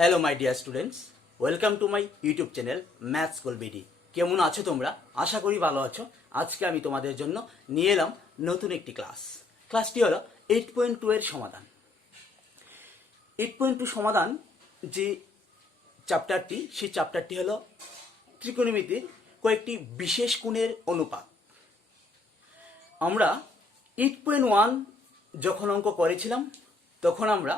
Hello my dear students, welcome to my YouTube channel math school BD. কেমন আছো তোমরা? আশা করি ভালো আছো। আজকে আমি তোমাদের জন্য নিয়ে এলাম নতুন একটি ক্লাসটি হলো 8.2 এর সমাধান। 8.2 সমাধান যে চ্যাপ্টারটি, সেই চ্যাপ্টারটি হলো ত্রিকোণমিতির কয়েকটি বিশেষ কোণের অনুপাত। আমরা 8.1 যখন অঙ্ক করেছিলাম তখন আমরা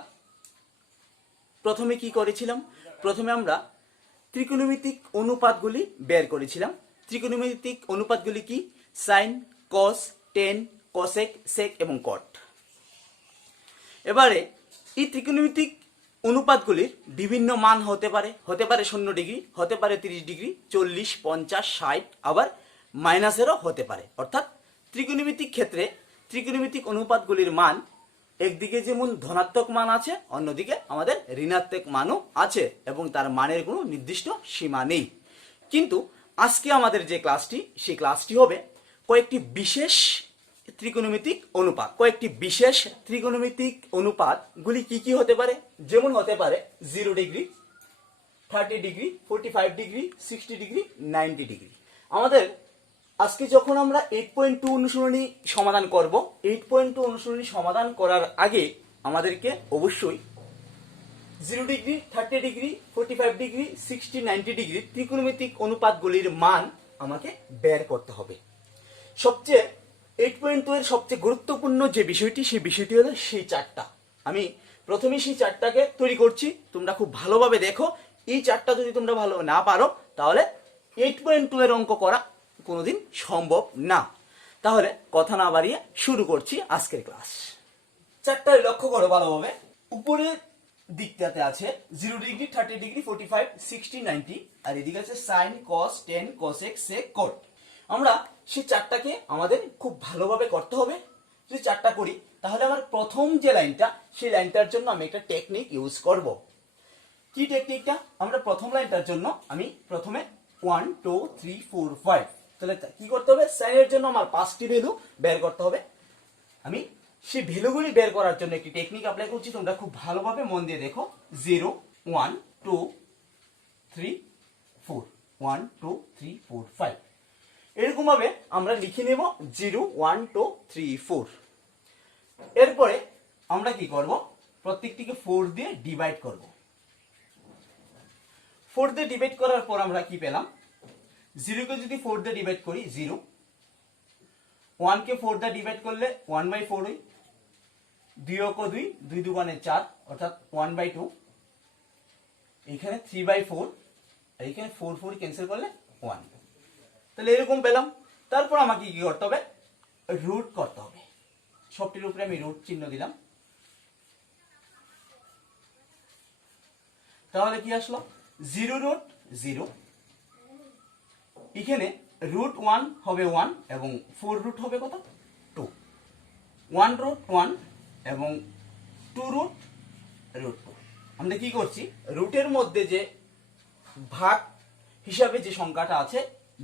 প্রথমে কি করেছিলাম? প্রথমে আমরা ত্রিকোণমিতিক অনুপাতগুলি বের করেছিলাম। ত্রিকোণমিতিক অনুপাতগুলি কি? সাইন, কস, টেন, কসেক, সেক এবং কট। এবারে এই ত্রিকোণমিতিক অনুপাতগুলির বিভিন্ন মান হতে পারে 0 ডিগ্রি, হতে পারে 30 ডিগ্রি, 40, 50, 60, আবার মাইনাসেরও হতে পারে। অর্থাৎ ত্রিকোণমিতিক ক্ষেত্রে ত্রিকোণমিতিক অনুপাতগুলির মান একদিকে যেমন ধনাত্মক মান আছে, অন্যদিকে আমাদের ঋণাত্মক মানও আছে এবং তার মানের কোনো নির্দিষ্ট সীমা নেই। কিন্তু আজকে আমাদের যে ক্লাসটি, সেই ক্লাসটি হবে কয়েকটি বিশেষ ত্রিকোণমিতিক অনুপাত। কয়েকটি বিশেষ ত্রিকোণমিতিক অনুপাতগুলি কি কি হতে পারে? যেমন হতে পারে 0 degree, 30 degree, 45 degree, 60 degree, 90 degree. আমাদের আজকে যখন আমরা 8.2 অনুশীলনী সমাধান করব, 8.2 অনুশীলনী সমাধান করার আগে আমাদেরকে অবশ্যই 0 ডিগ্রি, 30 ডিগ্রি, 45 ডিগ্রি, 60, 90 ডিগ্রি ত্রিকোণমিতিক অনুপাতগুলির মান আমাকে বের করতে হবে। সবচেয়ে 8.2 এর সবচেয়ে গুরুত্বপূর্ণ যে বিষয়টি, সেই বিষয়টি হলো সেই চার্টটা। আমি প্রথমে সেই চার্টটাকে তৈরি করছি, তোমরা খুব ভালোভাবে দেখো। এই চার্টটা যদি তোমরা ভালো না পারো তাহলে 8.2 এর অঙ্ক করা কোনোদিন সম্ভব না। তাহলে কথা না বাড়িয়ে শুরু করছি আজকের ক্লাস। চারটায় লক্ষ্য করো ভালোভাবে। উপরের দিকটাতে আছে 0 ডিগ্রি, 30 ডিগ্রি, 45, 60, 90, আর এদিকে আছে সাইন, কস, টেন, কসেক, সেক, কট। আমরা সেই চারটাকে আমাদের খুব ভালোভাবে করতে হবে। যদি চারটা করি তাহলে আমার প্রথম যে লাইনটা, সেই লাইনটার জন্য আমি একটা টেকনিক ইউজ করব। কি টেকনিকটা? আমরা প্রথম লাইনটার জন্য আমি প্রথমে 1, 2, 3, 4, 5, তাহলে কি করতে হবে? সাইনের জন্য আমার 5টি ভ্যালু বের করতে হবে। আমি সেই ভ্যালুগুলি বের করার জন্য একটি টেকনিক অ্যাপ্লাই করছি, তোমরা খুব ভালোভাবে মন দিয়ে দেখো। 0, 1, 2, 3, 4, 1, 2, 3, 4, 5, এরকম ভাবে আমরা লিখে নেব 0, 1, 2, 3, 4। এরপরে আমরা কি করব? প্রত্যেকটিকে 4 দিয়ে ডিভাইড করব। 4 দিয়ে ডিভাইড করার পর আমরা কি পেলাম? 0 কে যদি 4 দিয়ে ডিভাইড করি 0, 1 কে 4 দিয়ে ডিভাইড করলে 1/4 হয়, 2 কে 2, 2 দুগুণে 4, অর্থাৎ 1/2, এখানে 3/4, আর এখানে 4 4 ক্যান্সেল করলে 1। তাহলে এরকম পেলাম। তারপর আমাকে কি করতে হবে? রুট করতে হবে। সবটির উপরে আমি রুট চিহ্ন দিলাম। তাহলে কি আসলো? 0 রুট 0, এখানে রুট 1 হবে 1 এবং 4 রুট হবে কত? 2। 1 রুট 1 এবং 2 রুট 2। আমরা কি করছি? রুটের মধ্যে যে ভাগ হিসাবে যে সংখ্যাটা আছে,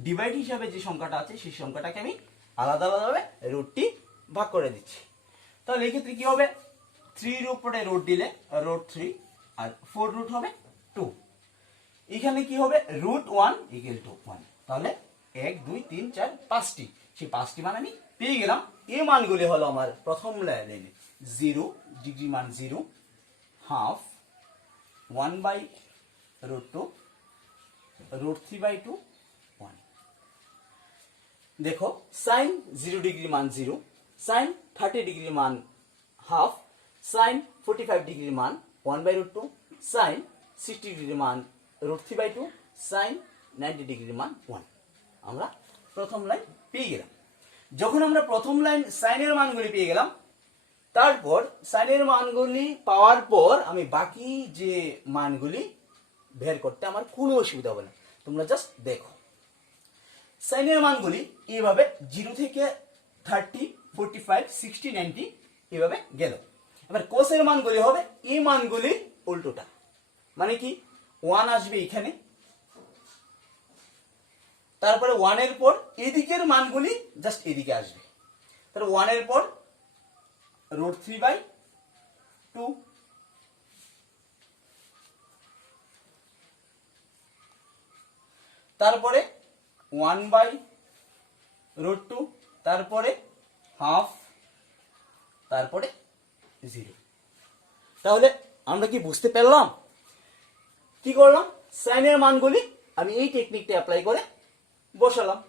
ডিভাইড হিসাবে যে সংখ্যাটা আছে, সেই সংখ্যাটাকে আমি আলাদা আলাদাভাবে রুটটি ভাগ করে দিচ্ছি। তাহলে এই ক্ষেত্রে কি হবে? 3 এর উপরে রুট দিলে রুট 3, আর 4 রুট হবে 2। এখানে কি হবে? Root 1 equal to 1। তাহলে 1, 2, 3, 4, 5টি, সেই 5টি মান আমি পেয়ে গেলাম। এই মানগুলি হলো আমার প্রথম লাইনে 0 ডিগ্রি মান 0, হাফ, 1/√2, √3/2, 1। দেখো, সাইন 0 ডিগ্রি মান 0, সাইন 30 ডিগ্রি মান হাফ, সাইন 45 ডিগ্রি মান 1/√2, সাইন 60 ডিগ্রি মান √3/2, সাইন 90 ডিগ্রি মান 1। আমরা প্রথম লাইন পেয়ে গেলাম। যখন আমরা প্রথম লাইন সাইনের মানগুলি পেয়ে গেলাম, তারপর সাইনের মানগুলি পাওয়ার পর আমি বাকি যে মানগুলি বের করতে আমার কোনো অসুবিধা হবে না। তোমরা জাস্ট দেখো, সাইনের মানগুলি এইভাবে 0 থেকে 30, 45, 60, 90 এইভাবে গেল। এবার কোসের মানগুলি হবে এই মানগুলি উল্টোটা, মানে কি 1 আসবে এখানে, তারপরে 1 এর পর এদিকের মানগুলি জাস্ট এদিকে আসবে। তাহলে 1 এর পর √3/2, তারপরে 1/√2, তারপরে হাফ, তারপরে 0। তাহলে আমরা কি বুঝতে পারলাম? কি করলাম? সাইনের মানগুলি আমি এই টেকনিকটা অ্যাপ্লাই করে বসালাম।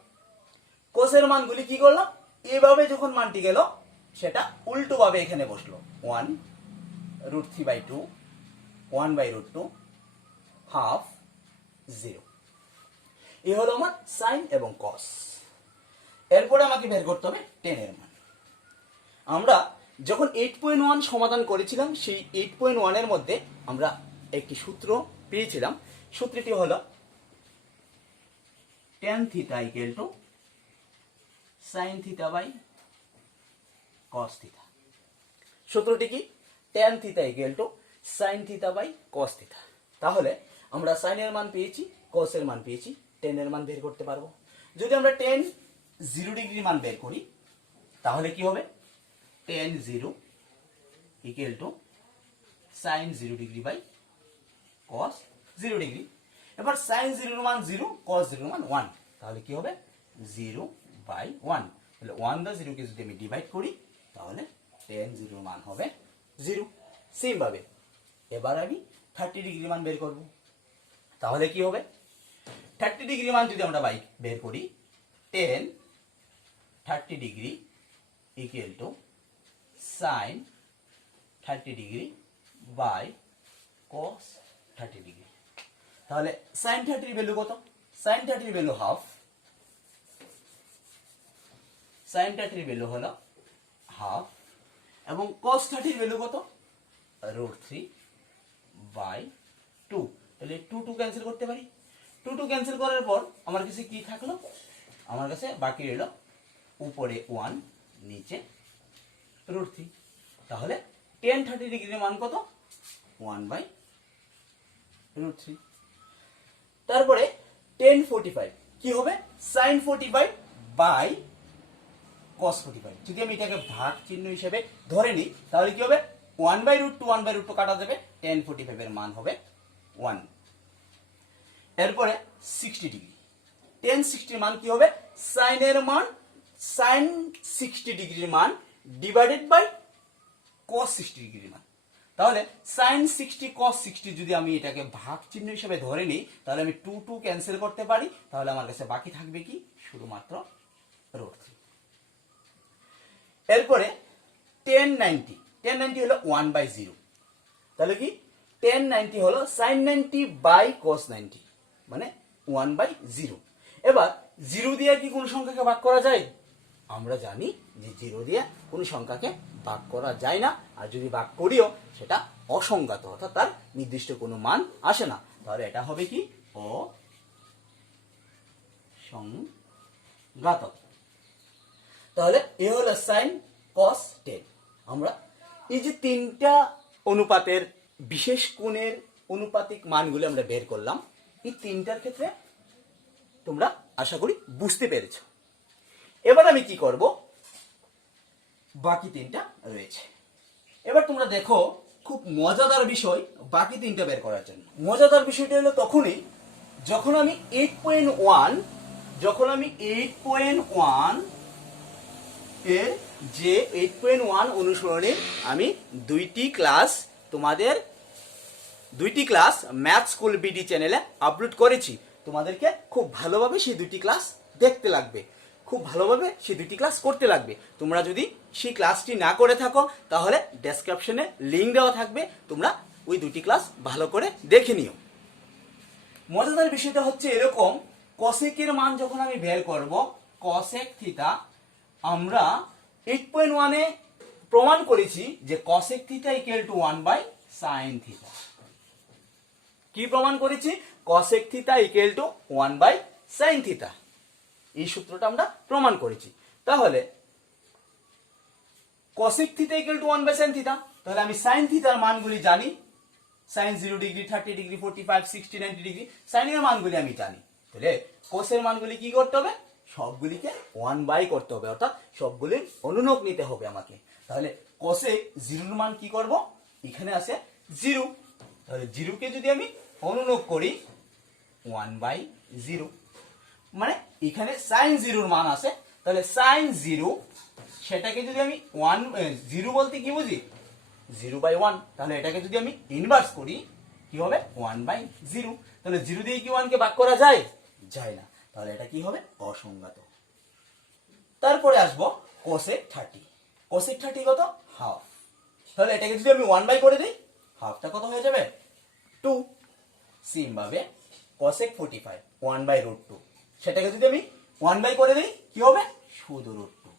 কোসের মানগুলি কি করলাম? এভাবে যখন মানটি গেল সেটা উল্টো ভাবে এখানে বসলো। 1√3/2, 1/√2, হাফ, 0। এই হলো আমার সাইন এবং কস। এরপরে আমাকে বের করতে হবে টেন এর মান। আমরা যখন 8.1 সমাধান করেছিলাম, সেই 8.1 এর মধ্যে আমরা একটি সূত্র পেয়েছিলাম। সূত্রটি হলো tan θ = sin θ / cos θ। সূত্রটি কি? tan θ = sin θ / cos θ। তাহলে আমরা সাইনের মান পেয়েছি, কসের মান পেয়েছি, টেন এর মান বের করতে পারবো। যদি আমরা tan 0 ডিগ্রি মান বের করি তাহলে কি হবে? tan 0 = sin 0 degree by cos 0 degree. এবার sin 0 এর মান 0, cos 0 এর মান 1, তাহলে কি হবে? 0/1। তাহলে 1 দ্বারা 0 কে যদি আমি ডিভাইড করি তাহলে tan 0 এর মান হবে 0। সেম ভাবে এবার আমি 30 ডিগ্রি মান বের করব। তাহলে কি হবে? 30 ডিগ্রি মান যদি আমরা বের করি, tan 30 degree = sin 30 degree by cos 30 degree. তাহলে sin 30 এর ভ্যালু কত? sin 30 এর ভ্যালু হাফ, sin 30 এর ভ্যালু হলো হাফ, এবং cos 30 এর ভ্যালু কত? √3/2। তাহলে 2 ক্যান্সেল করতে পারি। 2 ক্যান্সেল করার পর আমার কাছে কি থাকলো? আমার কাছে বাকি রইল উপরে 1, নিচে √3। তাহলে tan 30 ডিগ্রির মান কত? 1/√3। তারপরে tan 45 কি হবে? sin 45 by cos 45। যদি আমি এটাকে ভাগ চিহ্ন হিসেবে ধরে নিই তাহলে কি হবে? 1/√2, 1/√2 কাটা যাবে, tan 45 এর মান হবে 1। এরপরে 60 ডিগ্রি, tan 60 এর মান কি হবে? sin এর মান, sin 60 ডিগ্রির মান ডিভাইডেড বাই cos 60 ডিগ্রির মান। তাহলে sin 60 cos 60 যদি আমি এটাকে ভাগ চিহ্ন হিসেবে ধরে নিই তাহলে আমি 2 ক্যান্সেল করতে পারি। তাহলে আমার কাছে বাকি থাকবে কি? শুধুমাত্র √3। এরপরে tan 90 হলো 1/0। তাহলে কি? tan 90 হলো sin 90 বাই cos 90, মানে 1/0। এবার 0 দিয়ে কি কোন সংখ্যাকে ভাগ করা যায়? আমরা জানি যে 0 দিয়ে কোন সংখ্যাকে ভাগ করা যায় না, আর যদি ভাগ করিও সেটা অসংজ্ঞাত, অর্থাৎ তার নির্দিষ্ট কোনো মান আসে না। তাহলে এটা হবে কি? অসংজ্ঞাত। তাহলে এ হলো sin cos tan। আমরা এই যে তিনটা অনুপাতের বিশেষ কোণের অনুপাতিক মানগুলো আমরা বের করলাম, এই তিনটার ক্ষেত্রে তোমরা আশা করি বুঝতে পেরেছো। এবার আমি কি করব? বাকি তিনটা রয়েছে। এবার তোমরা দেখো, খুব মজাদার বিষয় বাকি তিনটা বের করার জন্য। মজাদার বিষয়টা হলো তখনই যখন আমি 8.1 এর যে 8.1 অনুসরণে আমি দুইটি ক্লাস ম্যাথ স্কুল বিডি চ্যানেলে আপলোড করেছি। তোমাদেরকে খুব ভালোভাবে সেই দুইটি ক্লাস দেখতে লাগবে, খুব ভালোভাবে সেই দুইটি ক্লাস করতে লাগবে। তোমরা যদি সেই ক্লাসটি না করে থাকো তাহলে ডেসক্রিপশনে লিঙ্ক দেওয়া থাকবে, তোমরা ওই দুটি ক্লাস ভালো করে দেখে নিও। মজাদার বিষয়টা হচ্ছে এরকম, কসেকের মান যখন আমি বের করব, কসেক থিটা আমরা 8.1 এ প্রমাণ করেছি যে কসেক থিটা = 1/sin থিটা। কি প্রমাণ করেছি? Cosec theta = 1/sin theta. এই সূত্রটা আমরা প্রমাণ করেছি। তাহলে cosec থিটা = 1/sin থিটা। তাহলে আমি sin থিটার মানগুলি জানি, sin 0 degree, 30 degree, 45, 60, 90 degree sin এর মানগুলি আমি জানি। তাহলে cos এর মানগুলি কি করতে হবে? সবগুলিকে 1/, করতে হবে, অর্থাৎ সবগুলির অনুনক নিতে হবে আমাকে। তাহলে cosec 0 এর মান কি করব? এখানে আছে 0। তাহলে 0 কে যদি আমি অনুনক করি 1/0, মানে এখানে সাইন জিরোর মান আছে, তাহলে সাইন জিরো সেটাকে যদি আমি 0 বলতে কি বুঝি 0/1, তাহলে এটাকে যদি আমি ইনভার্স করি কি হবে 1/0, তাহলে 0 দিয়ে কি 1 কে ভাগ করা যায়? যায় না, তাহলে এটা কি হবে অসংজ্ঞাত। তারপরে আসবো cosec 30। cosec 30 কত? হাফ। তাহলে এটাকে যদি আমি 1 বাই করে দিই, হাফটা কত হয়ে যাবে 2। সেম ভাবে cosec 45 1/√2, সেটাকে যদি আমি 1 বাই করে দিই কি হবে শুধু √2।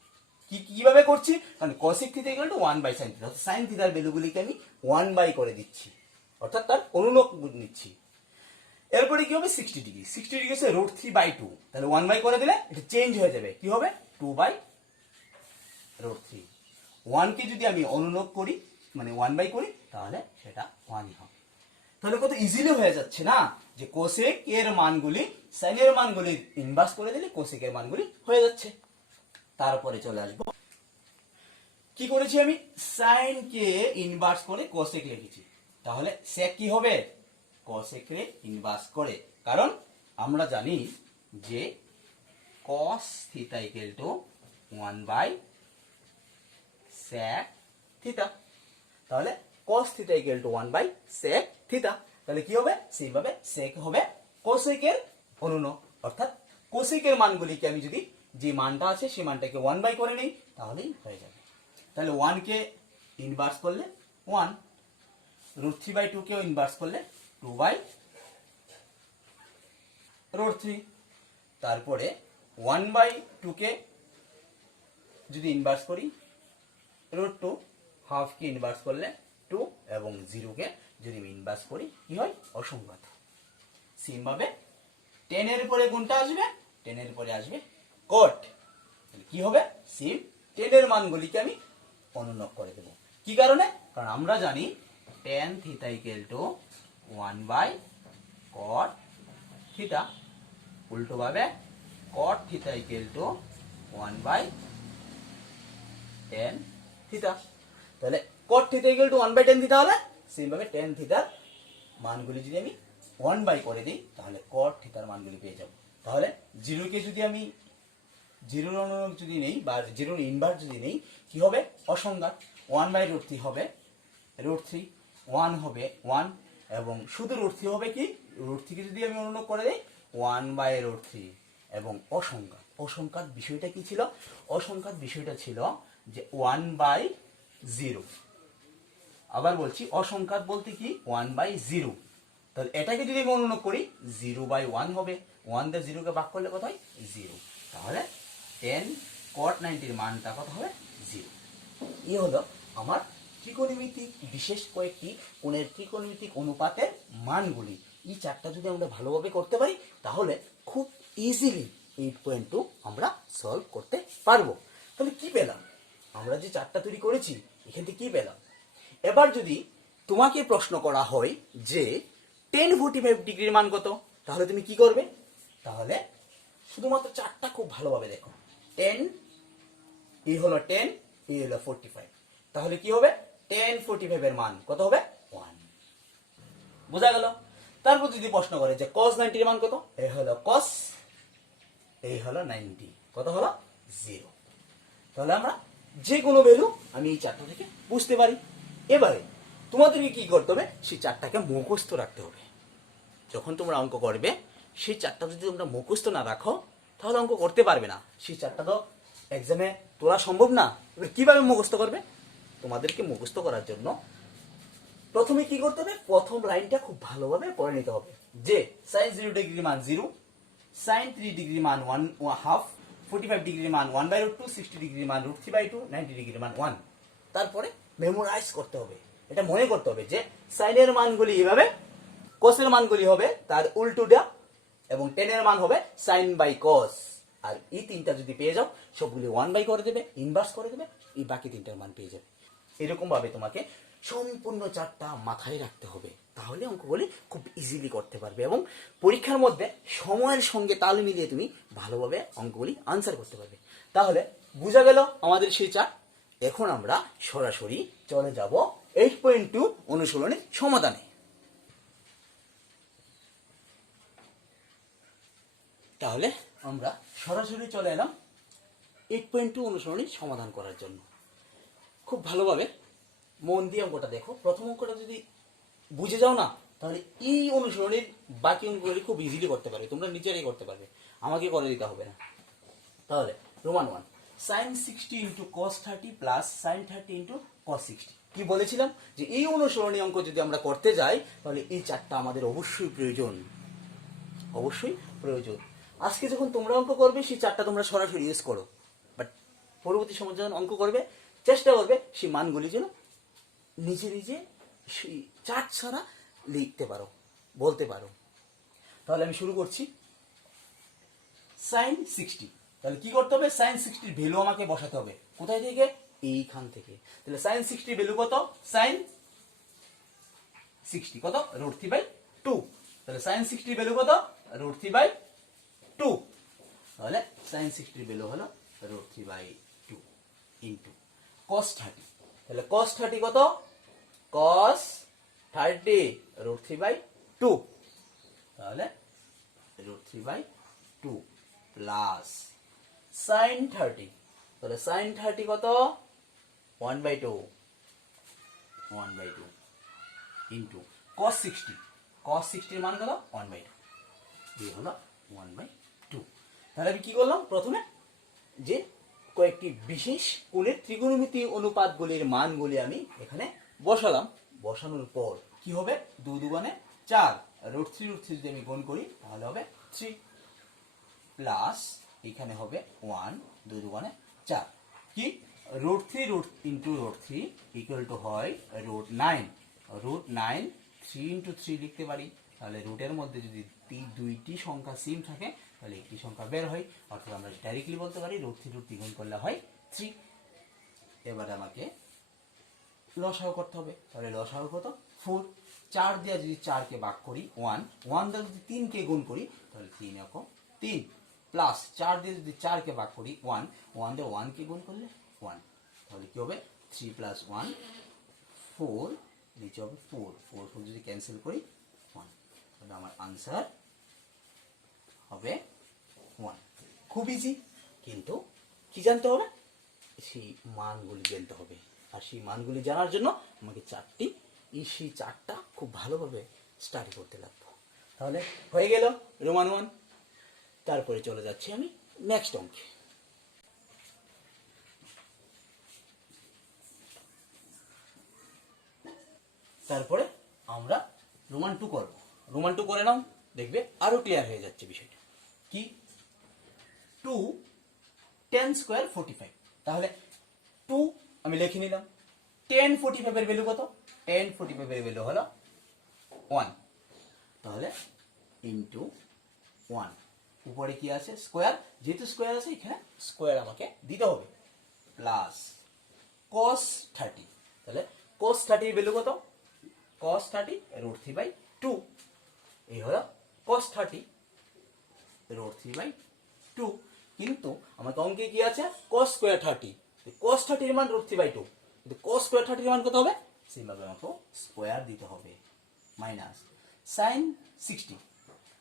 কিভাবে করছি? কারণ cosec theta = 1/sin theta, sin থিটার ভ্যালুগুলিকে আমি 1 বাই করে দিচ্ছি, অর্থাৎ তার অনুলোক নিচ্ছি। এরপরে কি হবে 60 ডিগ্রি, 60 ডিগ্রি হচ্ছে √3/2, তাহলে 1 বাই করে দিলে এটা চেঞ্জ হয়ে যাবে, কি হবে 2/√3। 1 কে যদি আমি অনুলোক করি মানে 1 বাই করি তাহলে সেটা 1ই হবে। তাহলে কত ইজিলি হয়ে যাচ্ছে না যে কোসেক এর মানগুলি সাইনের মানগুলি ইনভার্স করে দিলে কোসেক এর মানগুলি হয়ে যাচ্ছে। তারপরে চলে আসবো কি করেছি আমি সাইন কে ইনভার্স করে কোসেক লিখেছি, তাহলে সেক কি হবে কোসেক কে ইনভার্স করে, কারণ আমরা জানি যে cos থিটা = 1/sec থিটা, তাহলে cos থিটা = 1/sec থিটা, তাহলে কি হবে সেইভাবে sec হবে কোসেক এর অনুলোম, অর্থাৎ কোসেক এর মানগুলিকে আমি যদি যে মানটা আছে সেই মানটাকে 1 বাই করে নেই তাহলেই হয়ে যাবে। তাহলে 1 কে ইনভার্স করলে 1, √3/2 কেও ইনভার্স করলে 2/√3, তারপরে 1/2 কে যদি ইনভার্স করি √2, হাফ কে ইনভার্স করলে 2 এবং 0 কে যদি আমি ইনভার্স করি কি হয় অসংজ্ঞাত। সেম ভাবে 10 এর পরে কোনটা আসবে 10 এর পরে আসবে cot, কি হবে সেম 10 এর মানগুলিকে আমি অনুলোম করে দেব। কি কারণে? কারণ আমরা জানি tan থিটা = 1/cot থিটা, উল্টো ভাবে cot থিটা = 1/tan থিটা, তাহলে cot থিটা = 1/tan থিটা হলে সেম ভাবে tan থিটার মানগুলি যদি আমি 1 বাই করে দিই তাহলে cot থিটার মানগুলি পেয়ে যাব। তাহলে 0 কে যদি আমি 0 অনুলোম যদি নেই বা 0 ইনভার্স যদি নেই কি হবে অসংজ্ঞাত, 1/√3 হবে √3, 1 হবে 1 এবং শুধু √3 হবে কি √3 কে যদি আমি অনুলোম করে দেই 1/√3 এবং অসংখ্যাত। অসংখ্যাত বিষয়টা কি ছিল? অসংখ্যাত বিষয়টা ছিল যে 1/0। আবার বলছি অসংখ্যাত বলতে কি 1/0, তাহলে এটাকে যদি আমি অনুলোম করি 0/1 হবে, 1 দিয়ে 0 কে ভাগ করলে কত হয় 0, তাহলে 10 cot 90 এর মানটা কত হবে 0। এই হলো আমার ত্রিকোণমিতিক বিশেষ কয়েকটি কোণের ত্রিকোণমিতিক অনুপাতের মানগুলি। এই চারটা যদি আমরা ভালোভাবে করতে পারি তাহলে খুব ইজিলি 8.2 আমরা সলভ করতে পারবো। তাহলে কি পেলাম? আমরা যে চারটা তৈরি করেছি এখান থেকে কি পেলাম? এবার যদি তোমাকে প্রশ্ন করা হয় যে tan 45 ডিগ্রির মান কত, তাহলে তুমি কি করবে? তাহলে শুধুমাত্র চারটা খুব ভালোভাবে দেখো, 10 এই হলো 10, এই হলো 45, তাহলে কি হবে tan 45 এর মান কত হবে 1, বোঝা গেল? তারপর যদি প্রশ্ন করে যে cos 90 এর মান কত, এই হলো cos, এই হলো 90, কত হলো 0, তাহলে আমরা যে কোনো ভ্যালু আমি এই চারটা থেকে বুঝতে পারি। এবারে তোমাদেরকে কি করতে হবে সেই চারটাকে মুখস্থ রাখতে হবে। যখন তোমরা অঙ্ক করবে সেই চারটা যদি তোমরা মুখস্থ না রাখো তাহলে অঙ্ক করতে পারবে না, সেই চারটা তো এক্সামে তোলা সম্ভব না। এবার কিভাবে মুখস্থ করবে? তোমাদেরকে মুখস্থ করার জন্য প্রথমে কি করতে হবে, প্রথম লাইনটা খুব ভালোভাবে পড়ে নিতে হবে যে sin 0 ডিগ্রি মান 0, sin 3 ডিগ্রি মান 1/2, 45 ডিগ্রি মান 1/√2, 60 ডিগ্রি মান √3/2, 90 ডিগ্রি মান 1। তারপরে মেমোরাইজ করতে হবে, এটা মনে করতে হবে যে সাইনের মানগুলি এইভাবে, কোসের মানগুলি হবে তার উল্টোটা এবং tan এর মান হবে sin বাই cos। আর এই তিনটা যদি পেয়ে যাও সবগুলি 1 বাই করে দেবে, ইনভার্স করে দেবে, এই বাকি তিনটার মান পেয়ে যাবে। এরকম ভাবে তোমাকে সম্পূর্ণ চারটা মাথায় রাখতে হবে, তাহলে অঙ্কগুলি খুব ইজিলি করতে পারবে এবং পরীক্ষার মধ্যে সময়ের সঙ্গে তাল মিলিয়ে তুমি ভালোভাবে অঙ্কগুলি আনসার করতে পারবে। তাহলে বোঝা গেল আমাদের সেই চার। এখন আমরা সরাসরি চলে যাব 8.2 অনুশীলনের সমাধানে। তাহলে আমরা সরাসরি চলে এলাম 8.2 অনুসরণীর সমাধান করার জন্য। খুব ভালোভাবে মন দিয়ে অঙ্কটা দেখো। প্রথম অঙ্কটা যদি বুঝে যাও না, তাহলে এই অনুসরণীর বাকি অঙ্কগুলি খুব ইজিলি করতে পারবে, তোমরা নিজেরাই করতে পারবে, আমাকে করে দিতে হবে না। তাহলে Roman 1 sin 60 into cos 30 plus sin 30 into cos 60। কি বলেছিলাম যে এই অনুসরণী অঙ্ক যদি আমরা করতে যাই তাহলে এই চারটা আমাদের অবশ্যই প্রয়োজন, অবশ্যই প্রয়োজন। আজকে যখন তোমরা অঙ্ক করবে সেই চারটা তোমরা সরাসরি ইউজ করো, বাট পরবর্তী সময় যখন অঙ্ক করবে চেষ্টা করবে সেই মানগুলি যেন নিজে নিজে সেই চার্ট ছাড়া লিখতে পারো, বলতে পারো। তাহলে আমি শুরু করছি। sin 60, তাহলে কি করতে হবে, sin 60 এর ভ্যালু আমাকে বসাতে হবে কোথায় থেকে, এইখান থেকে। তাহলে sin 60 ভ্যালু কত, sin 60 কত, √3/2। তাহলে sin 60 ভ্যালু কত, √3/2। তাহলে sin 60 ভ্যালু হলো √3/2 ইনটু cos 30। তাহলে cos 30 কত, cos 30 √3/2। তাহলে √3/2 প্লাস sin 30। তাহলে sin 30 কত, 1/2 ইনটু cos 60। cos 60 এর মান কত, 1/2। এই হলো 1/2। তাহলে আমি কি করলাম, প্রথমে যে কয়েকটি বিশেষ কোণের ত্রিকোণমিতি অনুপাতগুলির মানগুলি আমি এখানে বসালাম। বসানোর পর কি হবে, 2 দুগুণে 4, √3 যদি আমি গুণ করি তাহলে হবে 3 প্লাস এখানে হবে 1, 2 দুগুণে 4। কি √3 ইন্টু √3 ইকুয়াল টু হয় √9। √9 3 ইন্টু 3 লিখতে পারি। তাহলে রুটের মধ্যে যদি দুইটি সংখ্যা সেম থাকে তাহলে একটি সংখ্যা বের হয়, অর্থাৎ আমরা ডাইরেক্টলি বলতে পারি √3 গুণ করলে হয় 3। এবারে আমাকে লসাগু করতে হবে। তাহলে লসাগু কত, 4। 4 দিয়ে যদি 4 কে ভাগ করি 1, 1 দিয়ে যদি 3 কে গুণ করি তাহলে 3 একক 3 প্লাস 4 দিয়ে যদি 4 কে ভাগ করি 1, 1 দিয়ে 1 কে গুণ করলে 1। তাহলে কি হবে, 3 প্লাস 1 4, নিচে হবে 4, 4 4 যদি ক্যান্সেল করি 1। তাহলে আমার আনসার হবে 1। খুব ইজি, কিন্তু কি জানতে হবে, সেই মানগুলি জানতে হবে। আর সেই মানগুলি জানার জন্য আমাকে সেই চারটা খুব ভালোভাবে স্টাডি করতে লাগবে। তাহলে হয়ে গেল রোমান 1। তারপরে চলে যাচ্ছি আমি নেক্সট অঙ্কে। তারপরে আমরা রোমান 2 করব। রোমান 2 করে নাও, দেখবে আরো ক্লিয়ার হয়ে যাচ্ছে বিষয়টা। কি 2 10 স্কয়ার 45। তাহলে 2 আমি লিখে নিলাম। 10 45 এর ভ্যালু কত, 10 45 এর ভ্যালু হলো 1। তাহলে ইনটু 1, উপরে কি আছে, স্কয়ার, যেহেতু স্কয়ার আছে এখানে স্কয়ার আমাকে দিতে হবে, প্লাস cos 30। তাহলে cos 30 এর ভ্যালু কত, cos 30 √3/2। এই হলো cos 30 √3/2। কিন্তু আমাকে অঙ্কে কি আছে, cos স্কয়ার 30। cos 30 এর মান √3/2, কিন্তু cos স্কয়ার 30 এর মান কত হবে, সেইভাবে আমাকে স্কয়ার দিতে হবে, মাইনাস sin 60।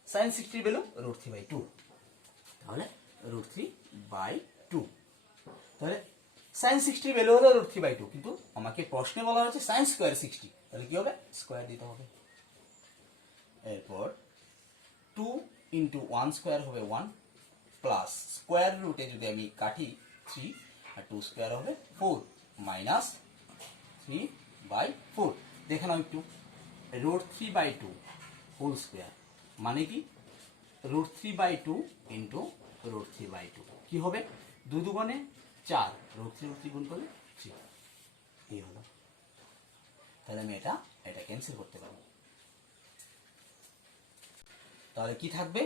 sin 60 এর ভ্যালু √3/2। তাহলে √3/2। তাহলে sin 60 এর ভ্যালু হলো √3/2, কিন্তু আমাকে প্রশ্নে বলা হয়েছে sin স্কয়ার 60। তাহলে কি হবে, স্কয়ার দিতে হবে। এরপর 2 ইন্টু 1 স্কয়ার হবে 1, প্লাস স্কয়ার রুটে যদি আমি কাটি 3, আর 2 স্কয়ার হবে 4, মাইনাস 3/4। দেখে নাও একটু, √3/2 হোল স্কয়ার মানে কি, √3/2 ইন্টু √3/2 কি হবে, 2 দুগুণে 4, √3 গুণ করলে 3। এই হলো। তাহলে আমি এটা ক্যান্সেল করতে পারবো। তাহলে কি থাকবে,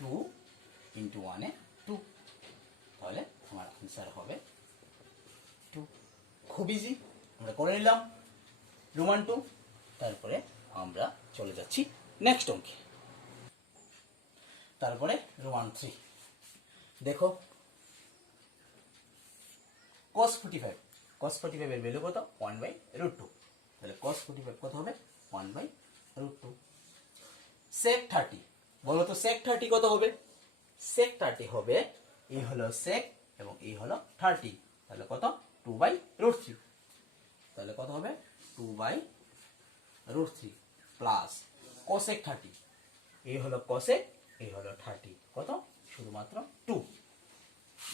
2 ইন্টু 1 এ 2। তাহলে আমার আনসার হবে 2। খুব ইজি, আমরা করে নিলাম রোমান 2। তারপরে আমরা চলে যাচ্ছি নেক্সট অঙ্কে। তারপরে রোমান 3। দেখো cos 45। cos 45 এর ভ্যালু কত, 1/√2। তাহলে cos 45 কত হবে, 1/√2। sec 30, বলো তো sec 30 কত হবে, sec 30 হবে, এই হলো sec এবং এই হলো 30, তাহলে কত 2/√3, তাহলে কত হবে 2/√3 প্লাস cosec 30, এই হলো cosec, এই হলো 30, কত শুধুমাত্র 2,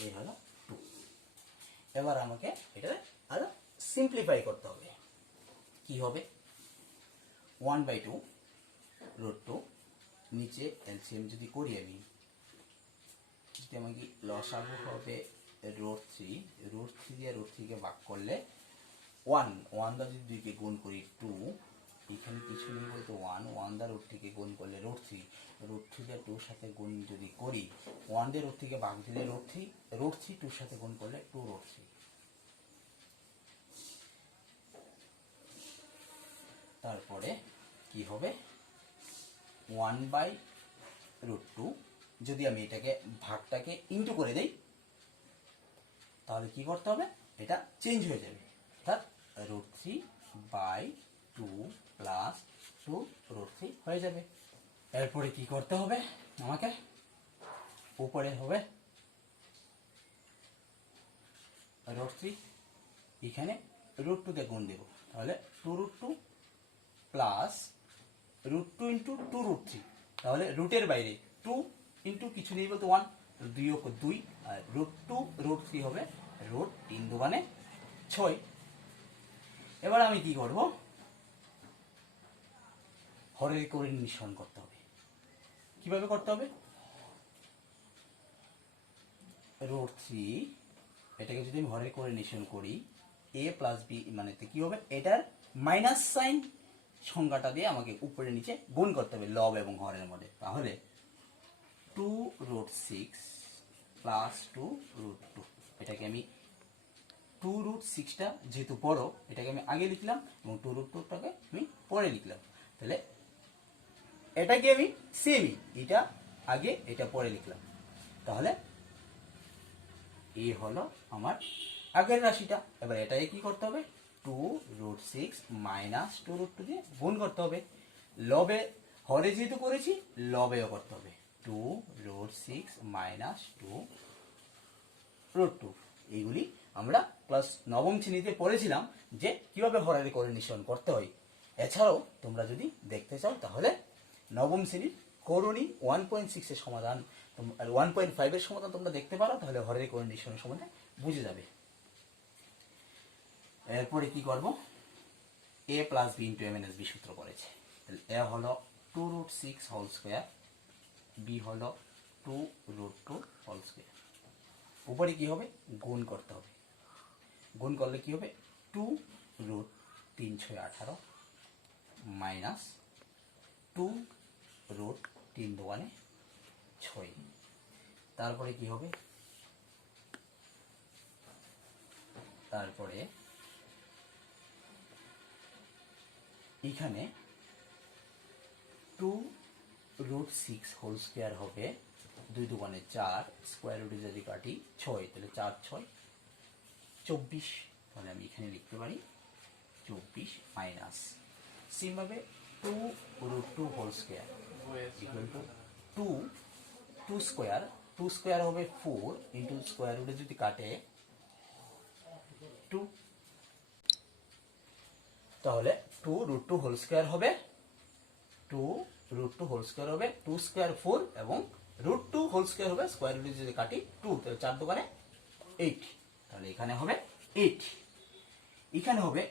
এই হলো 2। এবার আমাকে এটা আরো সিম্পলিফাই করতে হবে। কি হবে 1/2√2, নিচে এলসিএম যদি করি আমি, যদি আমাকে লসাগু হবে √3, √3 দিয়ে √3 কে ভাগ করলে 1 দ্বারা যদি 2 কে গুণ করি 2, এখানে কিছু নেই বলতে 1 দ্বারা √3 কে গুণ করলে √3, √3 দিয়ে 2 সাথে গুণ যদি করি, 1 দিয়ে √3 কে ভাগ দিলে √3, 2 সাথে গুণ করলে 2√3, তারপরে কি হবে 1/√2, যদি আমি এটাকে ভাগটাকে ইনটু করে দেই তাহলে কি করতে হবে, এটা চেঞ্জ হয়ে যাবে, অর্থাৎ √3/2 প্লাস 2√3 হয়ে যাবে। এরপরে কি করতে হবে আমাকে, উপরে হবে √3, এখানে √2 দিয়ে গুণ দেব, তাহলে 2√2 প্লাস √2 ইন্টু 2√3, তাহলে রুটের বাইরে 2 ইন্টু কিছু নেই বলতে 1, 2 আর √2√3 হবে √3 দুগুণে 6। এবার আমি কি করব, হরের করে নিঃসরণ করতে হবে। কিভাবে করতে হবে, √3 এটাকে যদি আমি হরের করে নিঃসরণ করি, a প্লাস বি মানে কি হবে, এটার মাইনাস সাইন সংখ্যাটা দিয়ে আমাকে উপরে নিচে গুণ করতে হবে লব এবং হরের মধ্যে, তাহলে 2√6 প্লাস 2√2, এটাকে আমি 2√6টা যেহেতু বড় এটাকে আমি আগে লিখলাম এবং 2√2টাকে আমি পরে লিখলাম, তাহলে এটাকে আমি সেমই, এটা আগে এটা পরে লিখলাম, তাহলে এই হলো আমার আগের রাশিটা। এবার এটাকে কি করতে হবে, 2√6 মাইনাস 2√2 দিয়ে গুণ করতে হবে, লবে হরে যেহেতু করেছি লবেও করতে হবে, 2√6 মাইনাস 2√2, এইগুলি আমরা ক্লাস নবম শ্রেণীতে পড়েছিলাম যে কিভাবে হরের করে নিঃসরণ করতে হয়। এছাড়াও তোমরা যদি দেখতে চাও তাহলে নবম শ্রেণীর করণী 1.6 এর সমাধান আর 1.5 এর সমাধান তোমরা দেখতে পারো, তাহলে হরের করে নিঃসরণের সম্বন্ধে বুঝে যাবে। এরপরে কি করব, a plus B into a minus B সূত্র পড়েছে, তাহলে a হলো 2√6 হোল স্কোয়ার, বি হলো 2√2 হোল স্কোয়ার, উপরে কি হবে গুণ করতে হবে, গুণ করলে কি হবে 2√3 6 18 মাইনাস 2√3 দুগুণে 6, তারপরে কি হবে, তারপরে এখানে 2√6 হোল স্কোয়ার হবে 2 দুগুণে 4, স্কোয়ার রুটে যদি কাটি 6, তাহলে 4 6 24, তাহলে আমি এখানে লিখতে পারি 24 মাইনাস সিমভাবে 2√2 whole square equal to 2 square হবে 4 ইন্টু স্কোয়ার রুটে যদি কাটে 2, তাহলে 2√2 হোল স্কোয়ার হবে 2√2 হোল স্কোয়ার হবে 2 স্কোয়ার 4 এবং √2 হোল স্কোয়ার হবে স্কোয়ার রুটে যদি কাটি 2, তাহলে 4 দুগুণে 8, তাহলে এখানে হবে 8, এখানে হবে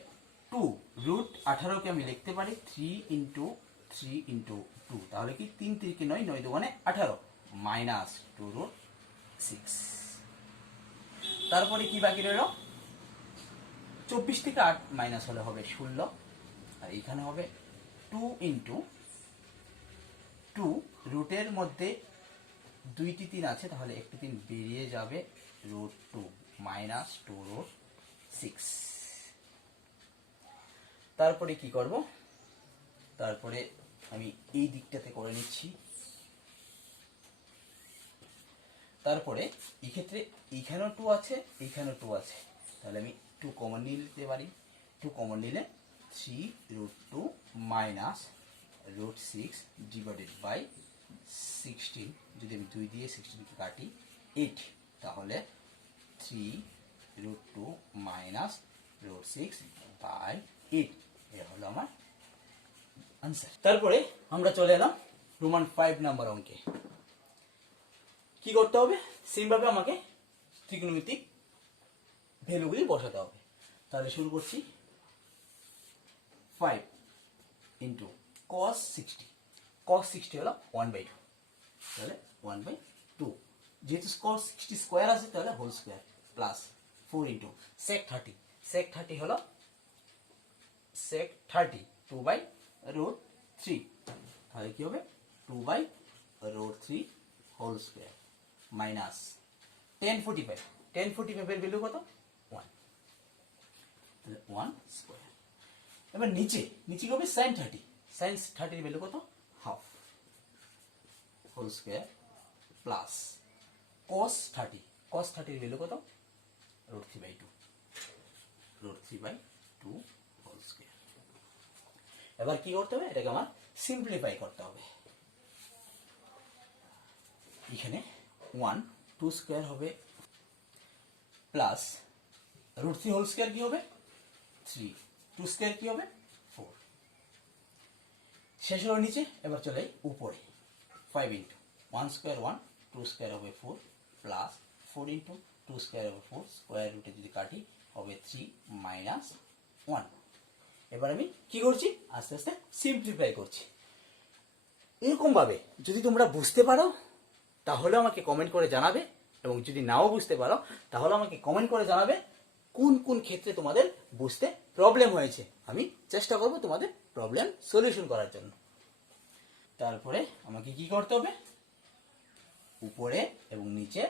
2√18 কে আমি লিখতে পারি 3 ইন্টু 2, তাহলে কি 3 3 9, 9 দুগুণে 18 মাইনাস 2√6, তারপরে কি বাকি রইল 24 থেকে 8 মাইনাস হলে হবে 16, আর এখানে হবে 2 ইন্টু 2, রুটের মধ্যে 2টি 3 আছে তাহলে একটি 3 বেরিয়ে যাবে, √2 মাইনাস 2√6, তারপরে কি করব, তারপরে আমি এই দিকটাতে করে নিচ্ছি, তারপরে এই ক্ষেত্রে এইখানেও 2 আছে এইখানেও 2 আছে, তাহলে আমি 2 কমন নিয়ে নিতে পারি, 2 কমন নিলে 3√2 মাইনাস √6 ডিভাইডেড বাই 16, যদি আমি 2 দিয়ে 16কে কাটি 8, তাহলে 3√2 মাইনাস √6/8, এ হলো আমার আনসার। তারপরে আমরা চলে এলাম রোমান 5 নাম্বার অঙ্কে। কি করতে হবে? সেমভাবে আমাকে ত্রিকোণমিতিক ভ্যালুগুলি বসাতে হবে। তাহলে শুরু করছি। 5 ইন্টু cos 60, cos 60 হলো 1/2, তাহলে 1/2, যেহেতু cos 60 স্কোয়ার আছে তাহলে whole square, plus 4 into sec 30, sec 30 হলো sec 30 2/√3, তাহলে কি হবে 2/√3 হোল স্কোয়ার, মাইনাস 1045, 1045 এর ভ্যালু কত? 1, তাহলে 1 স্কোয়ার। এবার নিচে কি হবে? sin 30, sin 30 এর ভ্যালু কত? Half whole square, plus cos 30, cos 30 এর ভ্যালু কত? √3/2, √3/2 হোল স্কোয়ার। এবার কি করতে হবে? এটাকে আমার সিম্পলিফাই করতে হবে। এখানে 1, 2 স্কোয়ার হবে, প্লাস √3 হোল স্কোয়ার কি হবে? 3, 2 স্কোয়ার কি হবে? 4, শেষ হলো নিচে। এবার চলে উপরে। 5 ইন্টু 1 স্কোয়ার 1, 2 স্কোয়ার হবে 4, প্লাস 4 ইন্টু 2 স্কোয়ার হবে 4, স্কোয়ার রুটে যদি কাটি হবে 3 মাইনাস 1। এবার আমি কি করছি? আস্তে আস্তে সিম্পলিফাই করছি। এরকম ভাবে যদি তোমরা বুঝতে পারো তাহলে আমাকে কমেন্ট করে জানাবে, এবং যদি নাও বুঝতে পারো তাহলে আমাকে কমেন্ট করে জানাবে কোন কোন ক্ষেত্রে তোমাদের বুঝতে প্রবলেম হয়েছে। আমি চেষ্টা করব তোমাদের প্রবলেম সলিউশন করার জন্য। তারপরে আমাকে কি করতে হবে? উপরে এবং নিচে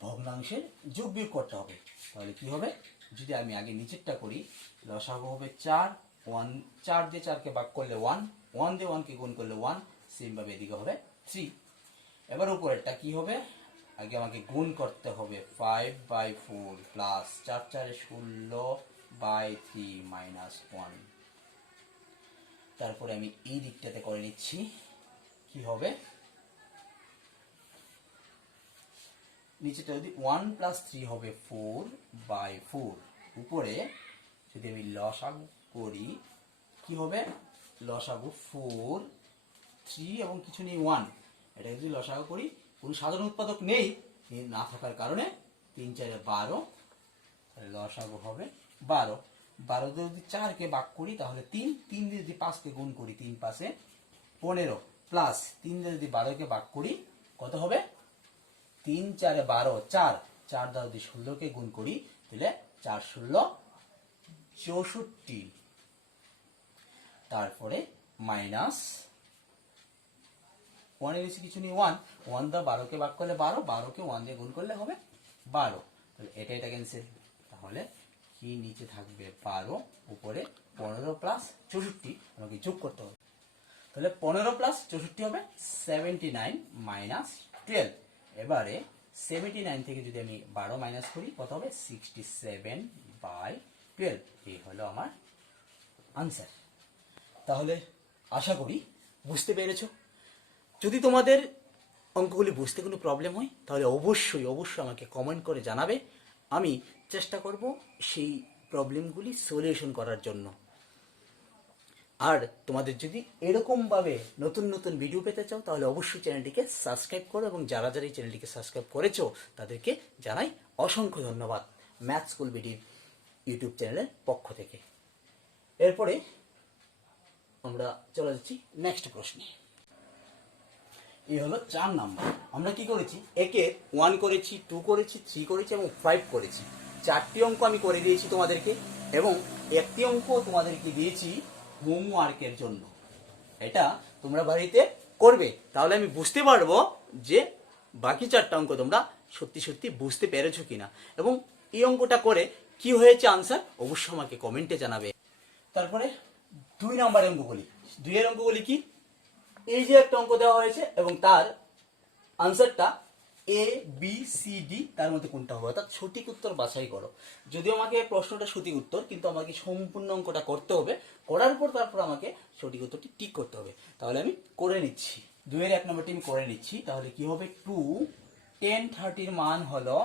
ভগ্নাংশের যোগ বিয়োগ করতে হবে। তাহলে কি হবে? যদি আমি আগে নিচেরটা করি, লসাগু হবে 4, 4 দিয়ে 4কে ভাগ করলে 1, 1 দিয়ে 1কে গুণ করলে 1, সেম ভাবে এদিকে হবে 3। এবার উপরেরটা কি হবে? আগে আমাকে গুণ করতে হবে 5/4 প্লাস 4 4 16/3 মাইনাস 1। তারপরে আমি এই দিকটাতে করে নিচ্ছি। কি হবে? নিচেটা যদি 1 প্লাস 3 হবে 4/4, উপরে যদি আমি লসাগু করি কি হবে? লসাগু 4, 3 এবং কিছু নেই 1, এটা যদি লসাগু করি, কোনো সাধারণ উৎপাদক নেই, না থাকার কারণে 3 4 12, লসাগু হবে 12। 12 দিয়ে যদি 4কে ভাগ করি তাহলে 3, 3 দিয়ে যদি 5কে গুণ করি 3 5 15, প্লাস 3 দিয়ে যদি 12কে ভাগ করি কত হবে? 3 4 12, 4, 4 দ্বারা যদি 16কে গুণ করি তাহলে 4 16 64। তারপরে মাইনাস 1 এর নিচে কিছু নেই 1, 1 দ্বারা 12কে ভাগ করলে 12, 12কে 1 দিয়ে গুণ করলে হবে 12, তাহলে এটা ক্যান্সেল। তাহলে কি নিচে থাকবে 12, উপরে 15 প্লাস 64 আমাকে যোগ করতে হবে। তাহলে 15 প্লাস 64 হবে 79 মাইনাস 12। এবারে 79 থেকে যদি আমি 12 মাইনাস করি কত হবে? 67/12, এই হলো আমার আনসার। তাহলে আশা করি বুঝতে পেরেছো। যদি তোমাদের অঙ্কগুলি বুঝতে কোনো প্রবলেম হয় তাহলে অবশ্যই আমাকে কমেন্ট করে জানাবে। আমি চেষ্টা করব সেই প্রবলেমগুলি সলিউশন করার জন্য। আর তোমাদের যদি এরকমভাবে নতুন নতুন ভিডিও পেতে চাও তাহলে অবশ্যই চ্যানেলটিকে সাবস্ক্রাইব করো, এবং যারা যারা এই চ্যানেলটিকে সাবস্ক্রাইব করেছো তাদেরকে জানাই অসংখ্য ধন্যবাদ ম্যাথ স্কুল বিডির ইউটিউব চ্যানেলের পক্ষ থেকে। এরপরে আমরা চলে যাচ্ছি নেক্সট প্রশ্নে। এই হলো 4 নাম্বার। আমরা কি করেছি? একে 1 করেছি, 2 করেছি, 3 করেছি এবং 5 করেছি। 4টি অঙ্ক আমি করে দিয়েছি তোমাদেরকে, এবং একটি অঙ্ক তোমাদেরকে দিয়েছি হোমওয়ার্কের জন্য। এটা তোমরা বাড়িতে করবে, তাহলে আমি বুঝতে পারবো যে বাকি 4টা অঙ্ক তোমরা সত্যি সত্যি বুঝতে পেরেছো কিনা, এবং এই অঙ্কটা করে কি হয়েছে আনসার অবশ্যই আমাকে কমেন্টে জানাবে। তারপরে 2 নাম্বারের অঙ্কগুলি। 2 এর অঙ্কগুলি কি? এই যে একটা অঙ্ক দেওয়া হয়েছে এবং তার আনসারটা এ বি সি ডি, তার মধ্যে কোনটা হবে, অর্থাৎ সঠিক উত্তর বাছাই করো। যদিও আমাকে প্রশ্নটা সঠিক উত্তর, কিন্তু আমাকে সম্পূর্ণ অঙ্কটা করতে হবে, করার পর তারপর আমাকে সঠিক উত্তরটি টিক করতে হবে। তাহলে আমি করে নিচ্ছি। 2 এর 1 নম্বরটি আমি করে নিচ্ছি। তাহলে কি হবে, 2 1030 মান হলো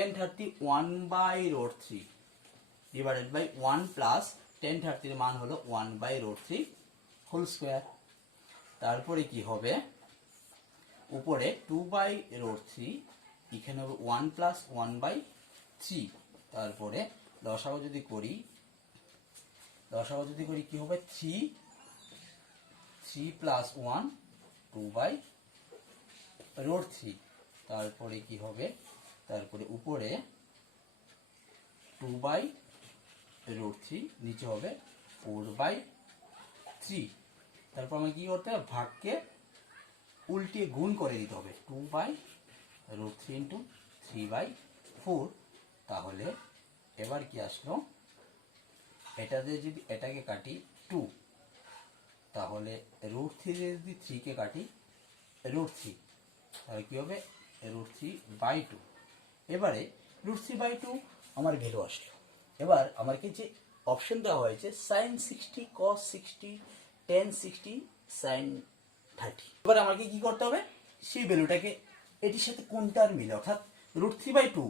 1030 1/√3 ডিভাইডেড বাই 1 প্লাস 1030 মান হলো 1/√3 হোল স্কোয়ার। তারপরে কি হবে, উপরে 2/√3, এখানে হবে 1 প্লাস 1/3। তারপরে লসাগু যদি করি কি হবে, 3 প্লাস 1 2/√3। তারপরে কি হবে, তারপরে উপরে 2/√3, নিচে হবে 4/3। তারপর আমাকে কি করতে হবে, ভাগকে উল্টিয়ে গুণ করে দিতে হবে, 2/√3 ইন্টু 3/4। তাহলে এবার কি আসলো, এটাতে যদি এটাকে কাটি 2, তাহলে √3 যদি 3 কে কাটি √3, তাহলে কি হবে, √3/2। এবারে √3/2 আমার ভ্যালু আসলো। এবার আমাকে যে অপশন দেওয়া হয়েছে sin 60 cos 60 tan 60 sin 30, এবার আমাকে কি করতে হবে, সেই ভ্যালুটাকে এটির সাথে কোনটার মিলে, অর্থাৎ √3/2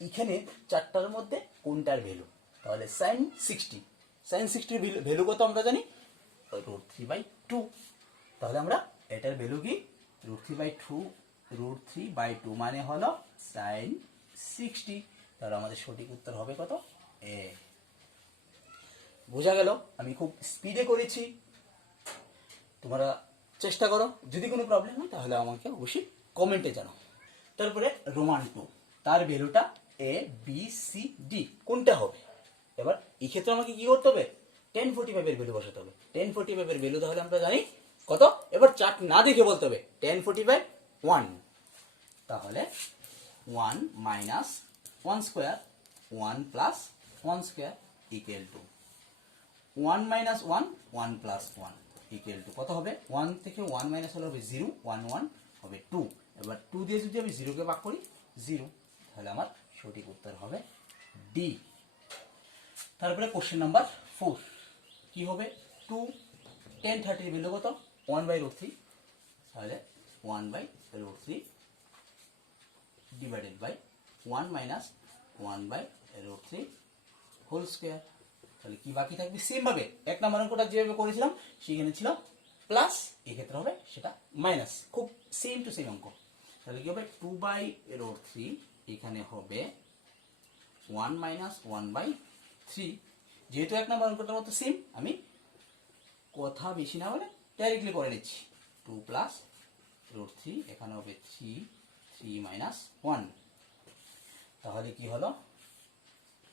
এখানে চারটার মধ্যে কোনটার ভ্যালু। তাহলে sin 60 ভ্যালু কত আমরা জানি, √3/2। তাহলে আমরা এটার ভ্যালু কি, √3/2 মানে হলো sin 60। তাহলে আমাদের সঠিক উত্তর হবে কত, এ। বোঝা গেল, আমি খুব স্পিডে করেছি, তোমরা চেষ্টা করো। যদি কোনো প্রবলেম হয় তাহলে আমাকে অবশ্যই কমেন্টে জানাও। তারপরে রোমান 2, তার ভ্যালুটা এ বি সি ডি কোনটা হবে। এবার এই ক্ষেত্রে আমাকে কি করতে হবে, 1045 এর ভ্যালু বসাতে হবে। 1045 এর ভ্যালু তাহলে আমরা জানি কত, এবার চার্ট না দেখে বলতে হবে 1045 1। তাহলে 1 minus 1 square 1 plus 1 square equal to 1 minus 1 1 plus 1 equal two কত হবে, 1 থেকে 1 মাইনাস হলে হবে 0, 1 1 হবে 2। এবার 2 দিয়ে যদি আমি 0 কে ভাগ করি 0, তাহলে আমার সঠিক উত্তর হবে ডি। তারপরে কোশ্চেন নাম্বার 4 কি হবে, 2 1030 ভ্যালু কত, 1/√3। তাহলে 1/√3 divided by 1 minus 1/√3 whole square. তাহলে কি বাকি থাকবে, সেম ভাবে 1 নম্বর অঙ্কটা যেভাবে করেছিলাম সেখানে ছিল প্লাস, এক্ষেত্রে হবে সেটা মাইনাস, খুব সেম টু সেম অঙ্ক। তাহলে কি হবে, 2/√3 এখানে হবে 1 মাইনাস 1/3। যেহেতু 1 নম্বর অঙ্কটার মতো সেম, আমি কথা বেশি না বলে ডাইরেক্টলি করে নিচ্ছি। 2 প্লাস √3, এখানে হবে 3 মাইনাস 1। তাহলে কি হলো,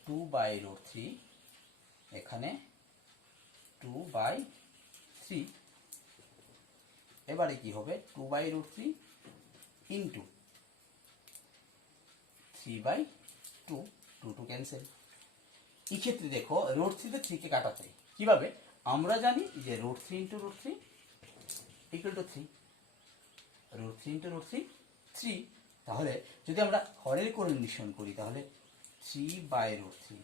2/√3, এখানে 2/3। এবারে কি হবে, 2/√3 ইন্টু 3/2, 2 ক্যান্সেল। এই ক্ষেত্রে দেখো √3 তে 3 কে কাটাতে কিভাবে, আমরা জানি যে √3 ইন্টু √3 ইকুয়াল টু 3, √3 ইন্টু √3 3। তাহলে যদি আমরা হরের কন্ডিশন করি তাহলে 3/√3,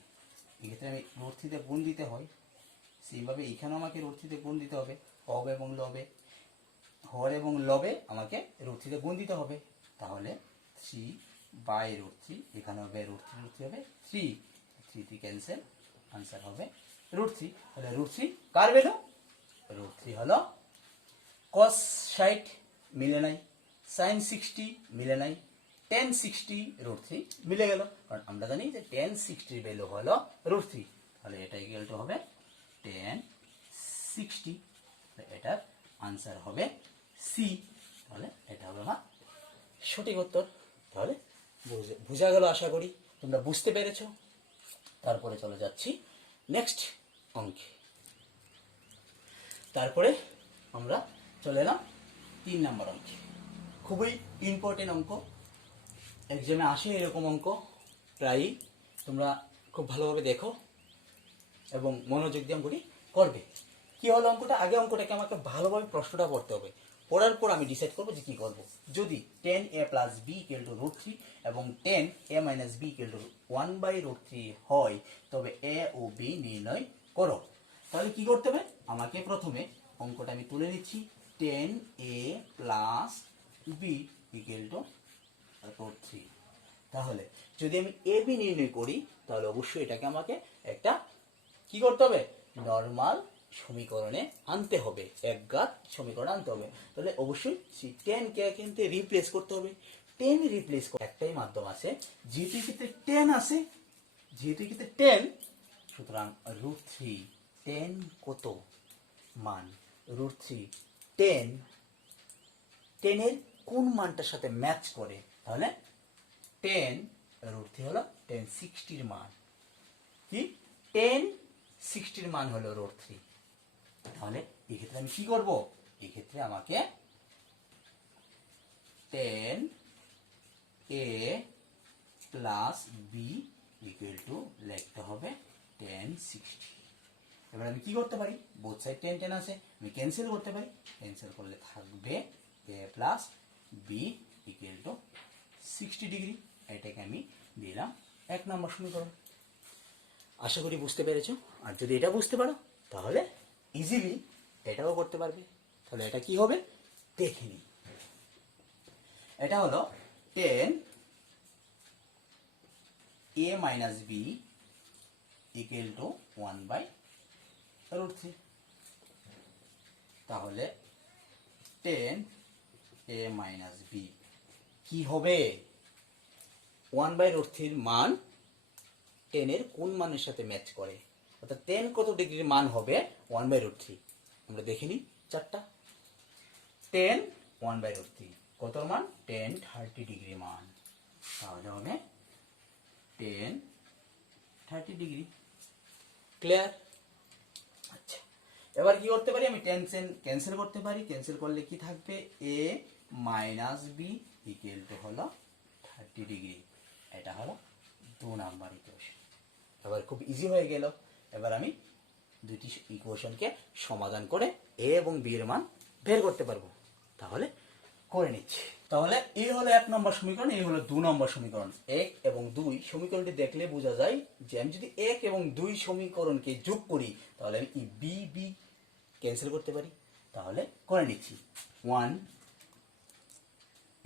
এক্ষেত্রে আমি √3 তে গুণ দিতে হয়, সেইভাবে এখানেও আমাকে √3 তে গুণ দিতে হবে, হর এবং লবে, হর এবং লবে আমাকে √3 তে গুণ দিতে হবে। তাহলে 3/√3, এখানে হবে √3 হবে 3, 3 ক্যান্সেল, আনসার হবে √3। তাহলে √3 কার ভ্যালু, √3 হলো cos 60 মিলে নাই, sin 60 মিলে নাই, tan 60 √3 মিলে গেল, কারণ আমরা জানি যে tan 60 ভ্যালু হলো √3। তাহলে এটা ইকুয়াল টু হবে tan 60, এটার আনসার হবে সি। তাহলে এটা হবে আমার সঠিক উত্তর। তাহলে বোঝা গেল, আশা করি তোমরা বুঝতে পেরেছো। তারপরে চলে যাচ্ছি নেক্সট অঙ্কে। তারপরে আমরা চলে এলাম 3 নম্বর অঙ্কে। খুবই ইম্পর্টেন্ট অঙ্ক, এক্সামে আসে এরকম অঙ্ক প্রায়ই, তোমরা খুব ভালোভাবে দেখো এবং মনোযোগ দিয়ে অঙ্কটি করবে। কি হলো অঙ্কটা, আগে অঙ্কটাকে আমাকে ভালোভাবে প্রশ্নটা পড়তে হবে, পড়ার পর আমি ডিসাইড করবো যে কি করবো। যদি 10a plus b equal to √3 এবং 10a minus b equal to 1/√3 হয়, তবে a ও b নির্ণয় করো। তাহলে কি করতে হবে, আমাকে প্রথমে অঙ্কটা আমি তুলে নিচ্ছি, 10a plus B equal two √3। তাহলে যদি আমি এ বি নির্ণয় করি তাহলে অবশ্যই এটাকে আমাকে একটা কি করতে হবে, নর্মাল সমীকরণে আনতে হবে, একঘাত সমীকরণে আনতে হবে। তাহলে অবশ্যই 10 কে কিন্তু রিপ্লেস করতে হবে। 10 রিপ্লেস করার একটাই মাধ্যম আছে, যেহেতু ক্ষেত্রে 10 আছে, যেহেতু ক্ষেত্রে 10, সুতরাং √3 10 কত মান, √3 10 এর কোন মানটার সাথে ম্যাচ করে, তাহলে 10 √3 হলো 1060 এর মান, কি 1060 এর মান হলো √3। তাহলে এই ক্ষেত্রে আমি কি করব, এই ক্ষেত্রে আমাকে 10a plus B equal two লিখতে হবে 1060। এবার আমি কি করতে পারি, বোথ সাইড 10 10 আছে, আমি ক্যান্সেল করতে পারি, ক্যান্সেল করলে থাকবে a plus B equal to 60 degree. এটাকে আমি দিলাম 1 নম্বর সমীকরণ। আশা করি বুঝতে পেরেছো। আর যদি এটা বুঝতে পারো তাহলে ইজিলি এটাও করতে পারবে। তাহলে এটা কি হবে দেখে নিই। এটা হলো 10a minus B equal two 1/√3। তাহলে 10a মাইনাস বি কি হবে, 1/√3 এর মান 10 এর কোন মানের সাথে ম্যাচ করে, অর্থাৎ 10 কত ডিগ্রির মান হবে 1/√3। আমরা দেখে নিই চারটা। 10 1/√3 কত মান, 10 30 ডিগ্রি মান, তাহলে হবে 10 30 ডিগ্রি। ক্লিয়ার? আচ্ছা, এবার কি করতে পারি, আমি 10 ক্যান্সেল করতে পারি, ক্যান্সেল করলে কি থাকবে, a minus B equal to হলো 30 ডিগ্রি। এটা হলো 2 নাম্বার ইকুয়েশন। এবার খুব ইজি হয়ে গেল। এবার আমি দুইটি ইকুয়েশনকে সমাধান করে এ এবং বি এর মান বের করতে পারবো। তাহলে করে নিচ্ছি। তাহলে এই হলো 1 নম্বর সমীকরণ, এই হলো 2 নম্বর সমীকরণ। 1 এবং 2 সমীকরণটি দেখলে বোঝা যায় যে আমি যদি 1 এবং 2 সমীকরণকে যোগ করি তাহলে আমি কি বি বি ক্যান্সেল করতে পারি। তাহলে করে নিচ্ছি। 1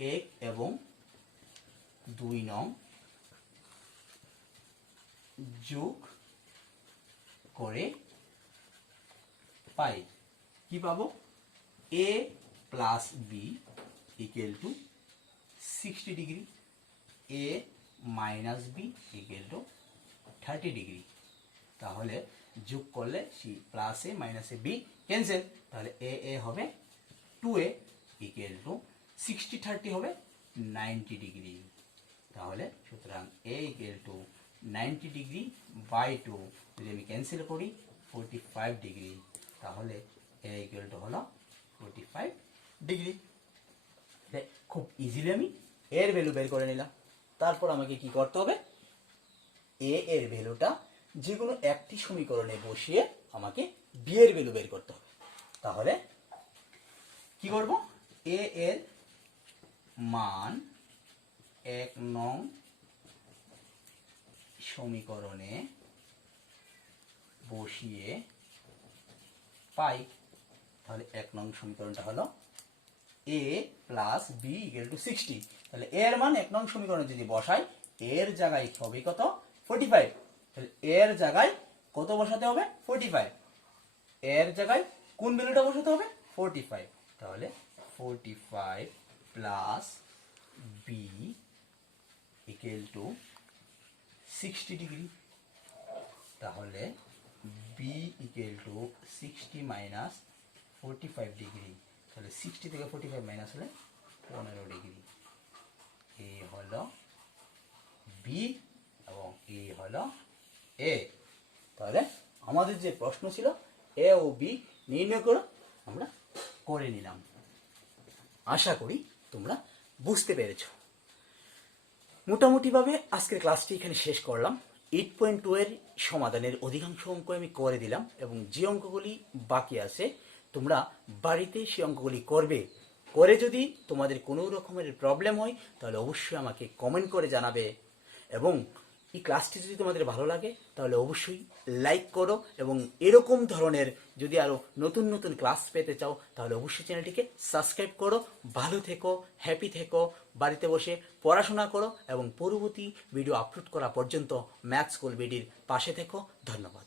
1 এবং 2 নং যোগ করে পাই কি পাবো, a plus B equal to 60 degree, a minus B equal to 30 degree. তাহলে যোগ করলে C plus A minus A B cancel, তাহলে এ এ হবে 2a ইকুয়াল টু 60 30 হবে 90 ডিগ্রি। তাহলে সুতরাং a equal to 90 degree by 2 যদি আমি ক্যান্সেল করি 45 ডিগ্রি, তাহলে a ইকুয়াল টু হলো 45 ডিগ্রি। খুব ইজিলি আমি এর ভ্যালু বের করে নিলাম। তারপর আমাকে কি করতে হবে, a এর ভ্যালুটা যে কোনো একটি সমীকরণে বসিয়ে আমাকে b এর ভ্যালু বের করতে হবে। তাহলে কি করব, a এর মান 1 নং সমীকরণে বসিয়ে পাই। তাহলে 1 নং সমীকরণটা হলো a plus B equal to 60। তাহলে a এর মান 1 নং সমীকরণে যদি বসাই এর জায়গায় হবে কত, 45। তাহলে এর জায়গায় কত বসাতে হবে, 45। এর জায়গায় কোন ভ্যালুটা বসাতে হবে, 45। তাহলে 45 plus B equal to 60 degree. তাহলে B equal to 60 minus 45 degree. তাহলে 60 থেকে 45 মাইনাস হলে 15 ডিগ্রি। এ হলো বি এবং এ হলো এ। তাহলে আমাদের যে প্রশ্ন ছিল এ ও বি নির্ণয় করো, আমরা করে নিলাম। আশা করি তোমরা বুঝতে পেরেছো। মোটামুটিভাবে আজকের ক্লাসটি এখানে শেষ করলাম। 8.2 এর সমাধানের অধিকাংশ অঙ্ক আমি করে দিলাম এবং যে অঙ্কগুলি বাকি আছে তোমরা বাড়িতে সেই অঙ্কগুলি করবে। করে যদি তোমাদের কোনো রকমের প্রবলেম হয় তাহলে অবশ্যই আমাকে কমেন্ট করে জানাবে এবং এই ক্লাসটি যদি তোমাদের ভালো লাগে তাহলে অবশ্যই লাইক করো, এবং এরকম ধরনের যদি আরও নতুন নতুন ক্লাস পেতে চাও তাহলে অবশ্যই চ্যানেলটিকে সাবস্ক্রাইব করো। ভালো থেকো, হ্যাপি থেকো, বাড়িতে বসে পড়াশোনা করো এবং পরবর্তী ভিডিও আপলোড করা পর্যন্ত ম্যাথ স্কুল বিডির পাশে থেকো। ধন্যবাদ।